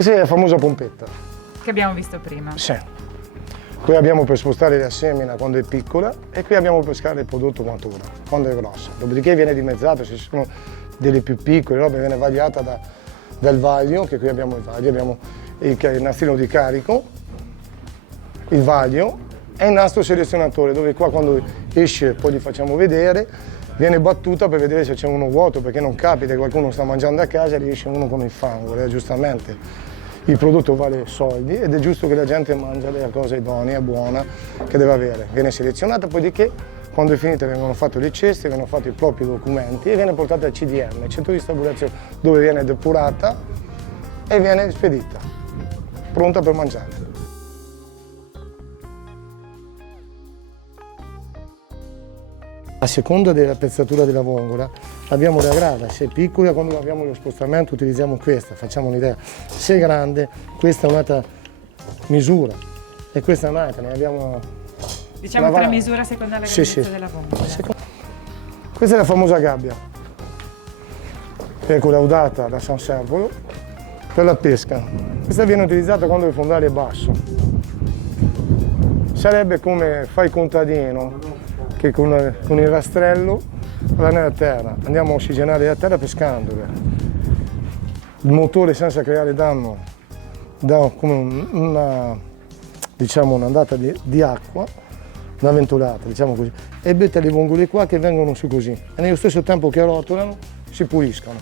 Questa è la famosa pompetta. Che abbiamo visto prima. Sì. Qui abbiamo per spostare la semina quando è piccola e qui abbiamo per scalare il prodotto quando è grossa. Dopodiché viene dimezzata, se ci sono delle più piccole, roba viene vagliata dal vaglio, che qui abbiamo il vaglio, abbiamo il nastrino di carico, il vaglio e il nastro selezionatore, dove qua quando esce, poi li facciamo vedere, viene battuta per vedere se c'è uno vuoto, perché non capita che qualcuno sta mangiando a casa e gli esce uno con il fango, giustamente. Il prodotto vale soldi ed è giusto che la gente mangia la cosa idonea, buona, che deve avere. Viene selezionata, poi di che quando è finita vengono fatte le ceste, vengono fatti i propri documenti e viene portata al CDM, centro di stabulazione, dove viene depurata e viene spedita, pronta per mangiare. A seconda della pezzatura della vongola abbiamo la grada, se è piccola quando abbiamo lo spostamento utilizziamo questa, facciamo un'idea, se è grande questa è un'altra misura e questa è un'altra, ne abbiamo... Diciamo tra misura secondo la grandezza della vongola. Questa è la famosa gabbia, che è collaudata da San Servolo per la pesca. Questa viene utilizzata quando il fondale è basso. Sarebbe come fa il contadino, che con il rastrello va nella terra, andiamo a ossigenare la terra pescandole. Il motore senza creare danno dà come un'ondata di acqua, una ventolata, diciamo così, e butta le vongole qua che vengono su così e nello stesso tempo che rotolano si puliscono.